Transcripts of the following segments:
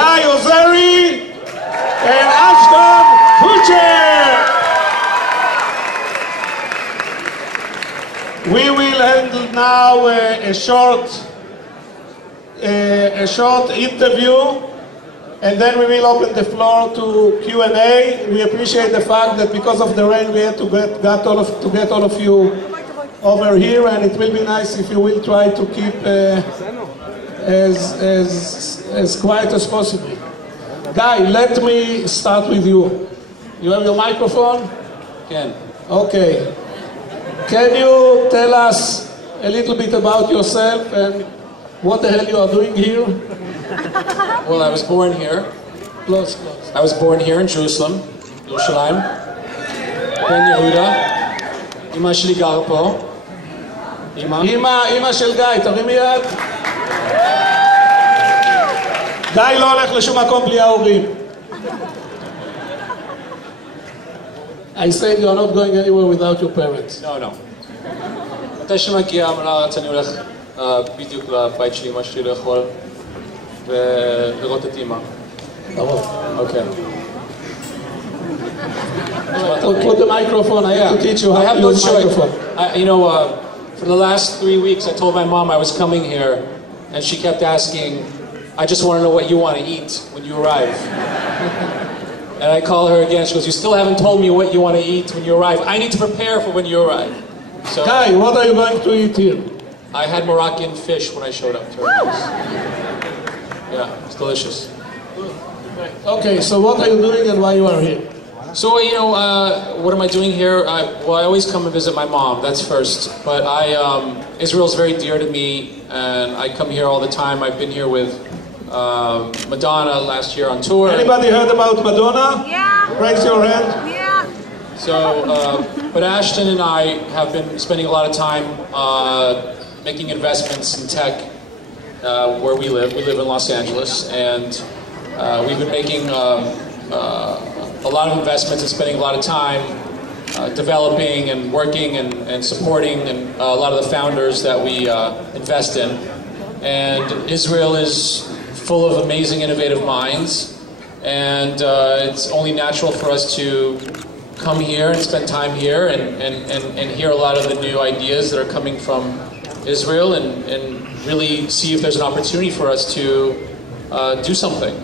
Guy Ozeri and Ashton Kutcher. We will handle now a short interview, and then we will open the floor to Q&A. We appreciate the fact that because of the rain we had to get all of you over here, and it will be nice if you will try to keep as quiet as possible. Guy, let me start with you. You have your microphone? Ken. Okay. Can you tell us a little bit about yourself and what the hell you are doing here? Well, I was born here. Close. I was born here in Jerusalem, Yerushalayim. Ben Yehuda. Ima sheli gara po. אמא של גיא, תרימי יד. גיא לא הולך לשום מקום בלי ההורים. I said you are not going anywhere without your parents. No. מתי שמגיע לארץ אני הולך בדיוק לבית שלי, אמא שלי לאכול ולראות את אמא. ברור. אוקיי. Put the microphone, I have to teach you how to use the microphone. You know, for the last 3 weeks I told my mom I was coming here, and she kept asking, I just want to know what you want to eat when you arrive. And I call her again, she goes, you still haven't told me what you want to eat when you arrive. I need to prepare for when you arrive. So, Kai, what are you going to eat here? I had Moroccan fish when I showed up to her house. Yeah, it's delicious. Okay, so what are you doing and why you are here? So, you know, what am I doing here? Well, I always come and visit my mom, that's first. But Israel's very dear to me, and I come here all the time. I've been here with Madonna last year on tour. Anybody heard about Madonna? Yeah. Raise your hand. Yeah. So, but Ashton and I have been spending a lot of time making investments in tech where we live. We live in Los Angeles, and we've been making a lot of investments and spending a lot of time developing and working and supporting and a lot of the founders that we invest in. And Israel is full of amazing, innovative minds, and it's only natural for us to come here and spend time here and hear a lot of the new ideas that are coming from Israel and really see if there's an opportunity for us to do something.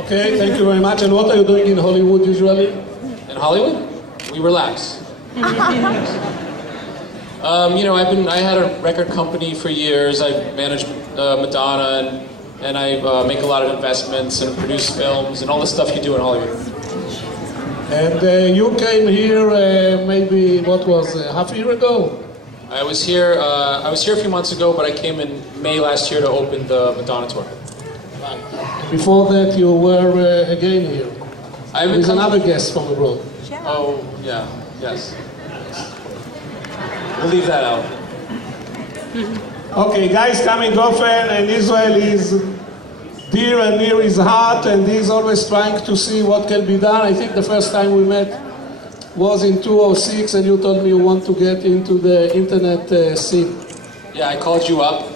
Okay, thank you very much. And what are you doing in Hollywood usually? In Hollywood, we relax. You know, I had a record company for years. I managed Madonna, and I make a lot of investments and produce films and all the stuff you do in Hollywood. And you came here maybe, what was half a year ago? I was here a few months ago, but I came in May last year to open the Madonna tour. Before that, you were again here. With another guest from abroad. Oh, yeah, yes. We'll leave that out. Okay, guys coming often, and Israel is dear and near his heart, and he's always trying to see what can be done. I think the first time we met was in 2006, and you told me you want to get into the internet scene. Yeah, I called you up,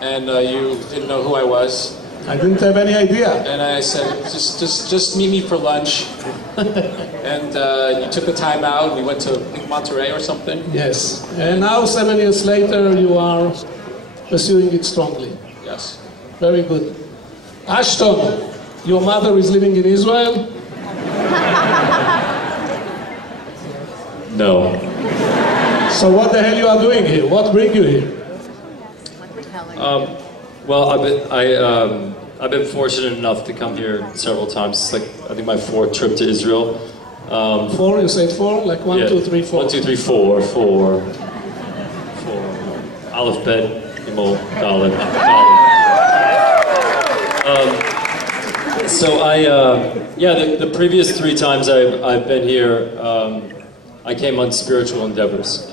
and you didn't know who I was. I didn't have any idea. And I said, just meet me for lunch. And you took the time out. We went to Monterey or something. Yes. And now, 7 years later, you are pursuing it strongly. Yes. Very good. Ashton, your mother is living in Israel? No. So what the hell you are doing here? What brings you here? Well, I've been fortunate enough to come here several times. It's like, I think, my 4th trip to Israel. 4? You said 4? Like 1, yeah, 2, 3, 4? 1, 2, 3, 4. 4. Aleph, Bet, Gimel, Dalet. So the previous 3 times I've been here, I came on spiritual endeavors.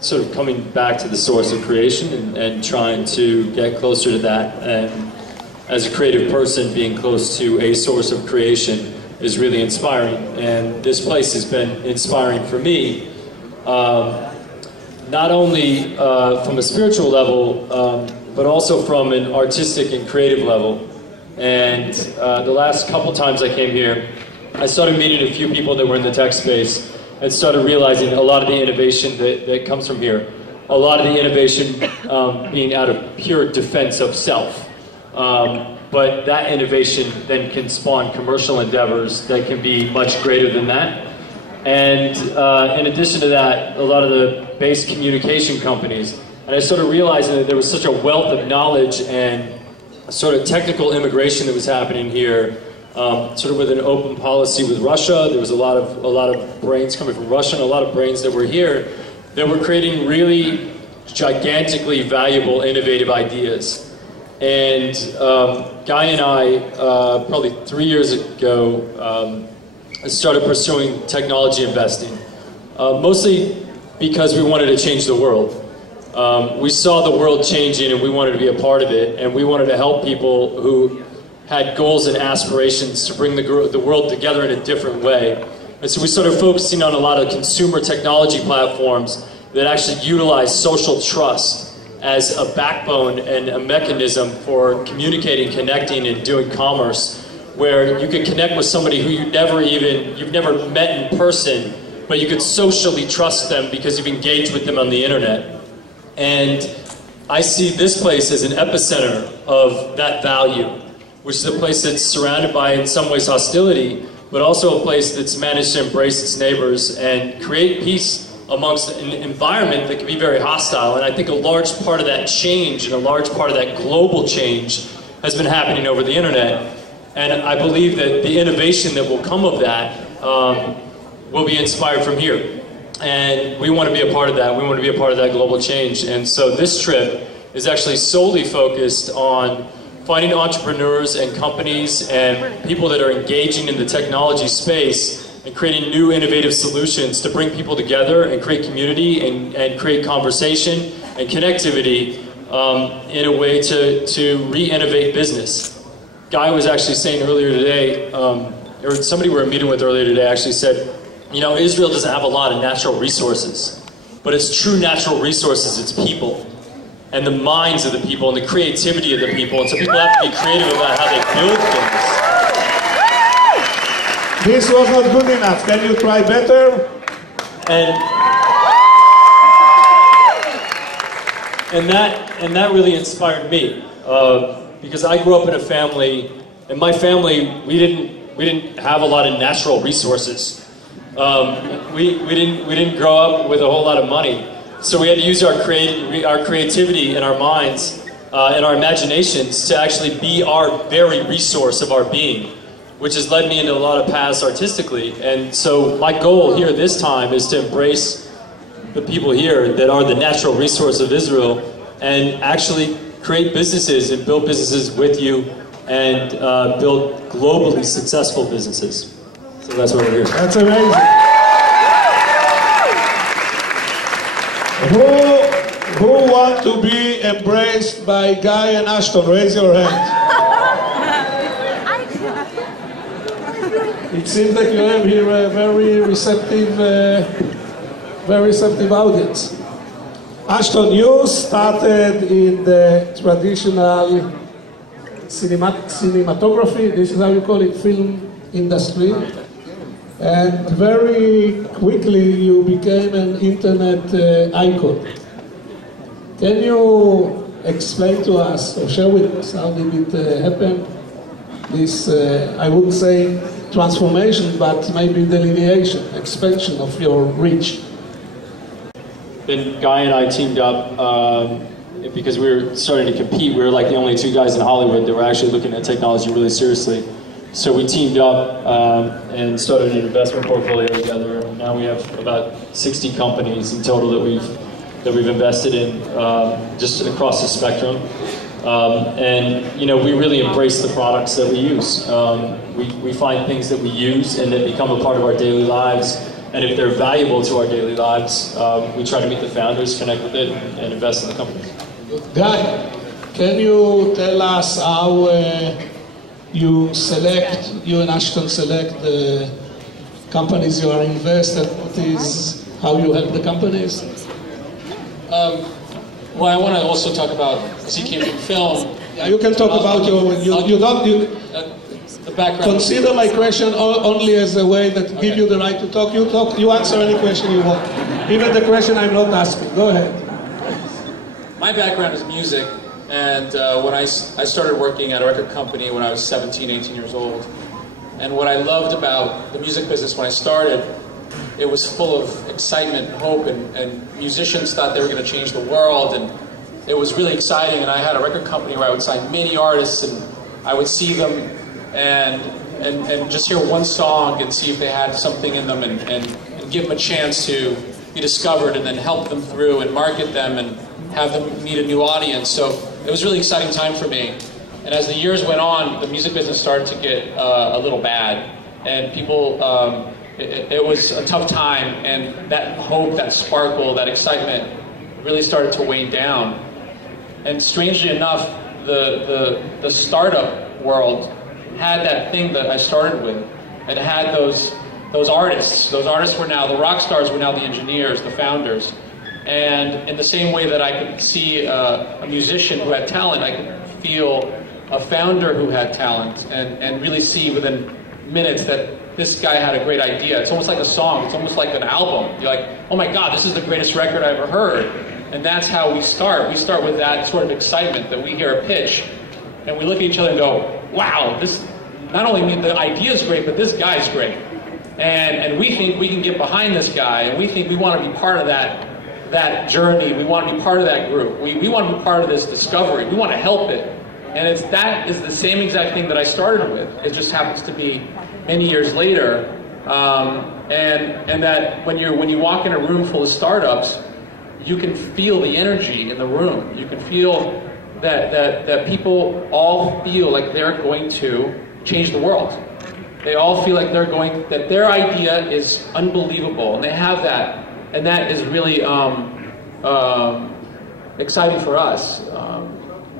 Sort of coming back to the source of creation and trying to get closer to that. And as a creative person, being close to a source of creation is really inspiring. And this place has been inspiring for me. not only from a spiritual level, but also from an artistic and creative level. And the last couple times I came here, I started meeting a few people that were in the tech space and started realizing a lot of the innovation that comes from here. A lot of the innovation being out of pure defense of self. But that innovation then can spawn commercial endeavors that can be much greater than that. And in addition to that, a lot of the base communication companies. And I started realizing that there was such a wealth of knowledge and sort of technical immigration that was happening here, sort of with an open policy with Russia. There was a lot of brains coming from Russia and a lot of brains that were here that were creating really gigantically valuable, innovative ideas. And Guy and I, probably 3 years ago, started pursuing technology investing, mostly because we wanted to change the world. We saw the world changing and we wanted to be a part of it, and we wanted to help people who had goals and aspirations to bring the world together in a different way. And so we started focusing on a lot of consumer technology platforms that actually utilize social trust as a backbone and a mechanism for communicating, connecting, and doing commerce, where you could connect with somebody who you've never met in person, but you could socially trust them because you've engaged with them on the internet. And I see this place as an epicenter of that value, which is a place that's surrounded by, in some ways, hostility, but also a place that's managed to embrace its neighbors and create peace amongst an environment that can be very hostile. And I think a large part of that change and a large part of that global change has been happening over the internet. And I believe that the innovation that will come of that will be inspired from here. And we want to be a part of that. We want to be a part of that global change. And so this trip is actually solely focused on finding entrepreneurs and companies and people that are engaging in the technology space and creating new innovative solutions to bring people together and create community and create conversation and connectivity in a way to re-innovate business. Guy was actually saying earlier today, or somebody we were meeting with earlier today actually said, you know, Israel doesn't have a lot of natural resources, but its true natural resources, it's people. And the minds of the people and the creativity of the people. And so people have to be creative about how they build things. This was not good enough. Can you try better? And that really inspired me. Because I grew up in a family, and my family, we didn't have a lot of natural resources. We didn't grow up with a whole lot of money. So we had to use our creativity and our minds and our imaginations to actually be our very resource of our being, which has led me into a lot of paths artistically. And so my goal here this time is to embrace the people here that are the natural resource of Israel and actually create businesses and build businesses with you and build globally successful businesses. So that's why we're here. That's amazing. Who want to be embraced by Guy and Ashton? Raise your hand. It seems like you have here a very receptive audience. Ashton, you started in the traditional cinematography, this is how you call it, film industry. And very quickly you became an internet icon. Can you explain to us or share with us how did it happen? This, I wouldn't say transformation, but maybe delineation, expansion of your reach. Then Guy and I teamed up because we were starting to compete. We were like the only two guys in Hollywood that were actually looking at technology really seriously. So we teamed up and started an investment portfolio together. And now we have about 60 companies in total that we've invested in just across the spectrum. And you know, we really embrace the products that we use. We find things that we use and that become a part of our daily lives. And if they're valuable to our daily lives, we try to meet the founders, connect with it, and invest in the companies. Guy, can you tell us how you and Ashton select the companies you are invested in? How you help the companies? Well, I want to also talk about, because he came from film. Yeah, you can talk about the background. Consider my question only as a way that give you the right to talk. You answer any question you want. Even the question I'm not asking. Go ahead. My background is music, and when I started working at a record company when I was 17, 18 years old. And what I loved about the music business when I started, it was full of excitement and hope, and musicians thought they were going to change the world, and it was really exciting. And I had a record company where I would sign many artists, and I would see them and just hear one song and see if they had something in them, and give them a chance to be discovered, and then help them through and market them and have them meet a new audience. So it was a really exciting time for me. And as the years went on, the music business started to get a little bad, and people, it was a tough time, and that hope, that sparkle, that excitement really started to wane down. And strangely enough, the startup world had that thing that I started with. It had those artists. Those artists were now, the rock stars were now the engineers, the founders. And in the same way that I could see a musician who had talent, I could feel a founder who had talent, and really see within minutes that this guy had a great idea. It's almost like a song. It's almost like an album. You're like, oh my God, this is the greatest record I ever heard. And that's how we start. We start with that sort of excitement that we hear a pitch, and we look at each other and go, wow, this, not only the idea is great, but this guy's great. And we think we can get behind this guy, and we think we want to be part of that journey. We want to be part of that group. We want to be part of this discovery. We want to help it. And that is the same exact thing that I started with. It just happens to be many years later. And that when you walk in a room full of startups, you can feel the energy in the room. You can feel that people all feel like they're going to change the world. They all feel like that their idea is unbelievable, and they have that, and that is really exciting for us.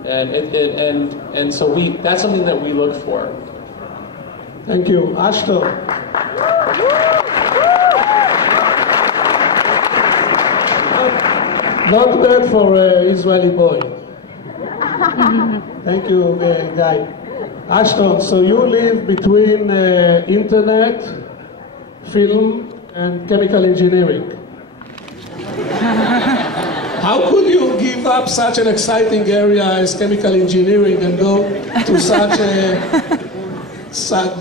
And so that's something that we look for. Thank you. Ashton. Not bad for an Israeli boy. Thank you, Guy. Ashton, so you live between internet, film, and chemical engineering. How could you give up such an exciting area as chemical engineering and go to such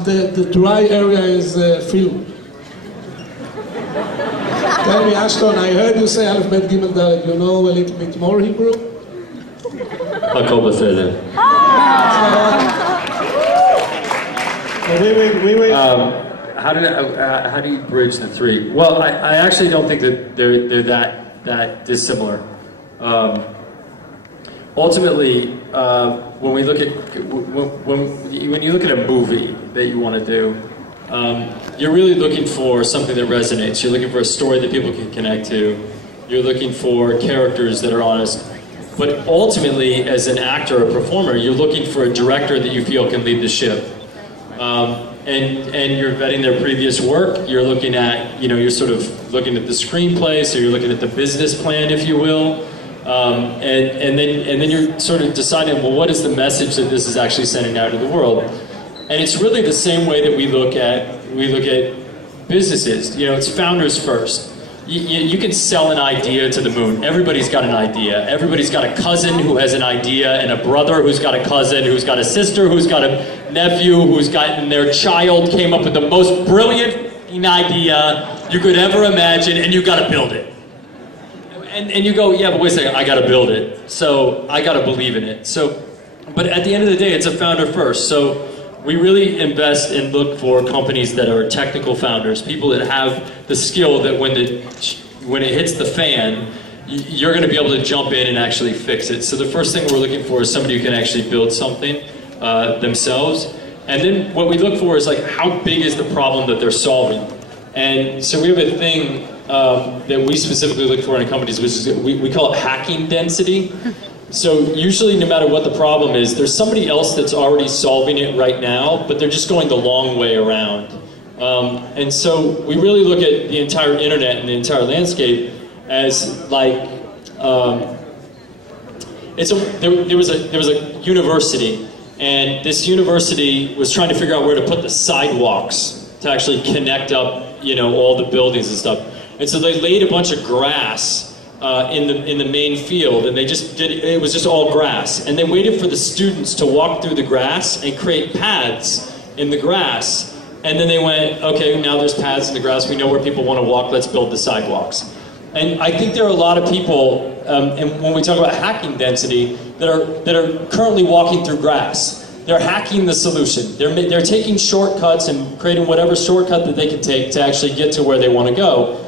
the dry area as film? Tell me, Ashton, I heard you say Aleph Bet Gimel Dalet. You know a little bit more Hebrew? Hakol Beseder. How do you bridge the three? Well, I actually don't think that they're that dissimilar. Ultimately, when we look at when you look at a movie that you want to do, you're really looking for something that resonates. You're looking for a story that people can connect to. You're looking for characters that are honest. But ultimately, as an actor or performer, you're looking for a director that you feel can lead the ship. And you're vetting their previous work. You're looking at, you're sort of looking at the screenplay, so you're looking at the business plan, if you will. And then you're sort of deciding, well, what is the message that this is actually sending out to the world? And it's really the same way that we look at businesses. It's founders first. You can sell an idea to the moon. Everybody's got an idea. Everybody's got a cousin who has an idea, and a brother who's got a cousin, who's got a sister, who's got a nephew, who's gotten their child came up with the most brilliant idea you could ever imagine, and you got to build it. And you go, yeah, but wait a second, I got to build it. So I got to believe in it. But at the end of the day, it's a founder first. So we really invest and look for companies that are technical founders, people that have the skill that when it hits the fan, you're going to be able to jump in and actually fix it. So the first thing we're looking for is somebody who can actually build something themselves. And then what we look for is like, how big is the problem that they're solving? And so we have a thing that we specifically look for in companies, which is we call it hacking density. So usually, no matter what the problem is, there's somebody else that's already solving it right now, but they're just going the long way around. And so we really look at the entire internet and the entire landscape as like there was a university, and this university was trying to figure out where to put the sidewalks to actually connect up, all the buildings and stuff. And so they laid a bunch of grass in the main field, and it was just all grass. And they waited for the students to walk through the grass and create paths in the grass. And then they went, okay, now there's paths in the grass. We know where people want to walk. Let's build the sidewalks. And I think there are a lot of people, and when we talk about hacking density, that are currently walking through grass. They're hacking the solution. They're taking shortcuts and creating whatever shortcut that they can take to actually get to where they want to go.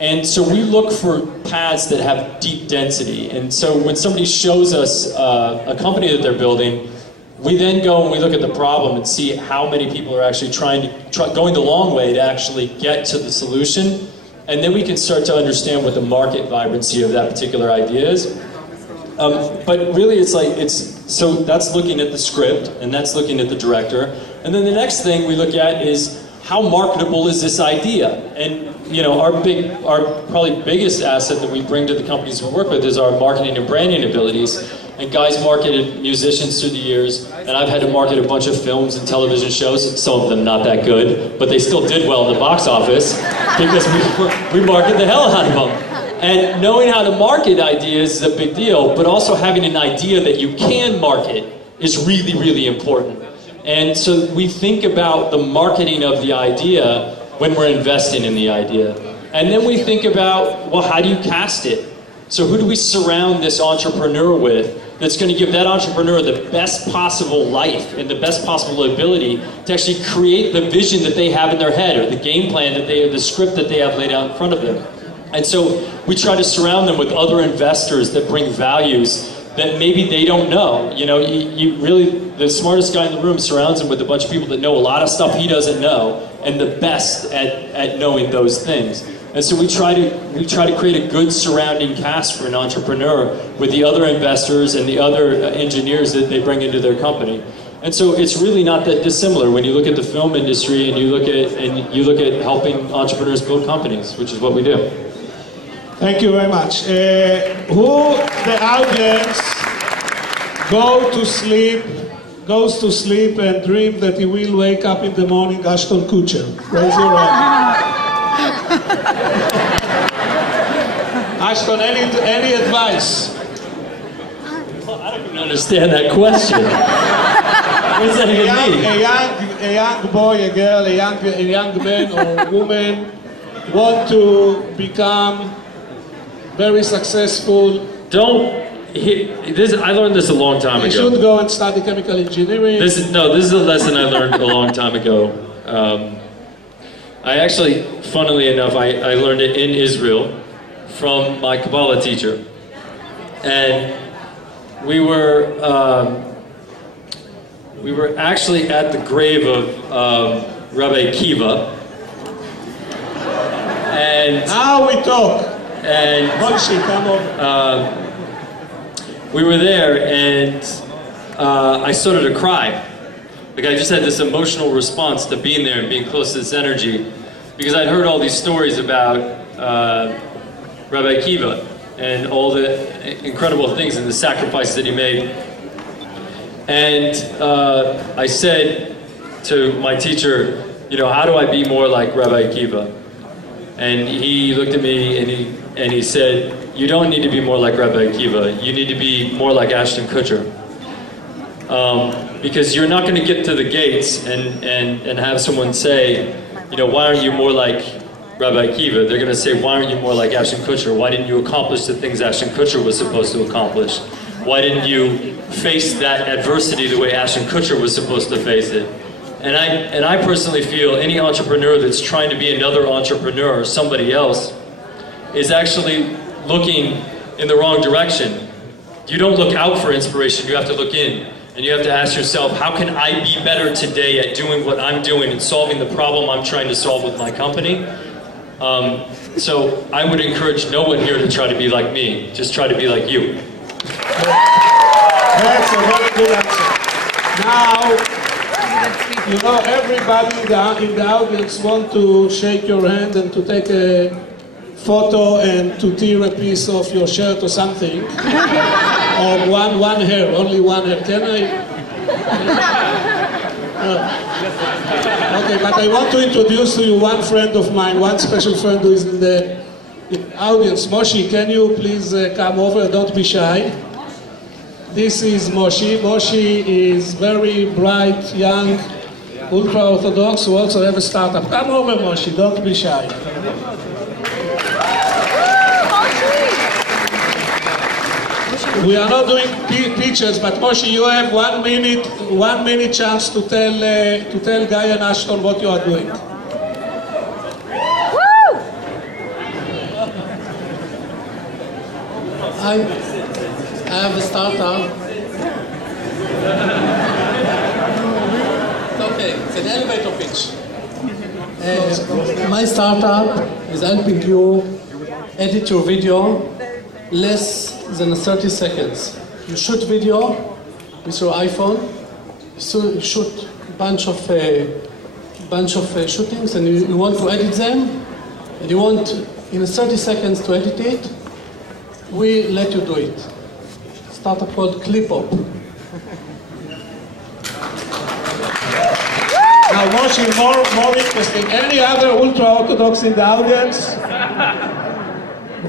And so we look for paths that have deep density. And so when somebody shows us a company that they're building, we then go and we look at the problem and see how many people are actually going the long way to actually get to the solution. And then we can start to understand what the market vibrancy of that particular idea is. But really so that's looking at the script, and that's looking at the director. And then the next thing we look at is how marketable is this idea? And our probably biggest asset that we bring to the companies we work with is our marketing and branding abilities. And Guy's marketed musicians through the years, and I've had to market a bunch of films and television shows, some of them not that good, but they still did well in the box office because we market the hell out of them. And knowing how to market ideas is a big deal, but also having an idea that you can market is really, really important. And so we think about the marketing of the idea when we're investing in the idea. And then we think about, well, how do you cast it? So who do we surround this entrepreneur with that's going to give that entrepreneur the best possible life and the best possible ability to actually create the vision that they have in their head, or the game plan that the script that they have laid out in front of them. And so we try to surround them with other investors that bring values that maybe they don't know. You really, the smartest guy in the room surrounds him with a bunch of people that know a lot of stuff he doesn't know, and the best at knowing those things. And so we try to create a good surrounding cast for an entrepreneur with the other investors and the other engineers that they bring into their company. And so it's really not that dissimilar when you look at the film industry and you look at helping entrepreneurs build companies, which is what we do. Thank you very much. Who the audience goes to sleep and dream that he will wake up in the morning Ashton Kutcher? Raise your hand. Ashton, any advice? I don't even understand that question. What does that even mean? A young boy, a girl, a young man or woman want to become very successful. I learned this a long time ago. You should go and study chemical engineering. This is a lesson I learned a long time ago. I actually, funnily enough, I learned it in Israel from my Kabbalah teacher. And we were actually at the grave of Rabbi Akiva. And now we talk. And come on. We were there, and I started to cry. Like, I just had this emotional response to being there and being close to this energy, because I'd heard all these stories about Rabbi Akiva and all the incredible things and the sacrifices that he made. And I said to my teacher, how do I be more like Rabbi Akiva? And he looked at me and he said, you don't need to be more like Rabbi Akiva. You need to be more like Ashton Kutcher. Because you're not going to get to the gates and have someone say, why aren't you more like Rabbi Akiva? They're going to say, why aren't you more like Ashton Kutcher? Why didn't you accomplish the things Ashton Kutcher was supposed to accomplish? Why didn't you face that adversity the way Ashton Kutcher was supposed to face it? And I personally feel any entrepreneur that's trying to be another entrepreneur or somebody else is actually looking in the wrong direction. You don't look out for inspiration, you have to look in. And you have to ask yourself, how can I be better today at doing what I'm doing and solving the problem I'm trying to solve with my company? So I would encourage no one here to try to be like me. Just try to be like you. That's a very good answer. Now, everybody in the audience want to shake your hand and to take a photo and to tear a piece of your shirt or something, or one hair, only one hair. Can I? Okay, but I want to introduce to you one friend of mine, one special friend who is in the audience. Moshe, can you please come over? Don't be shy. This is Moshe. Moshe is very bright, young, ultra-Orthodox who also have a startup. Come over, Moshe. Don't be shy. We are not doing pictures, but Moshe, you have 1 minute chance to tell Guy and Ashton what you are doing. I have a startup. Okay, it's an elevator pitch. My startup is helping you edit your video less than 30 seconds. You shoot video with your iPhone, so you shoot a bunch of shootings, and you want to edit them, and you want in 30 seconds to edit it. We let you do it. Startup called ClipUp. Now, Moshe, more interesting. Any other ultra-Orthodox in the audience?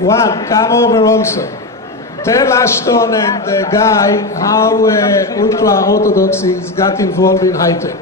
One, come over also. Tell Ashton and Guy how ultra-Orthodoxies got involved in high-tech.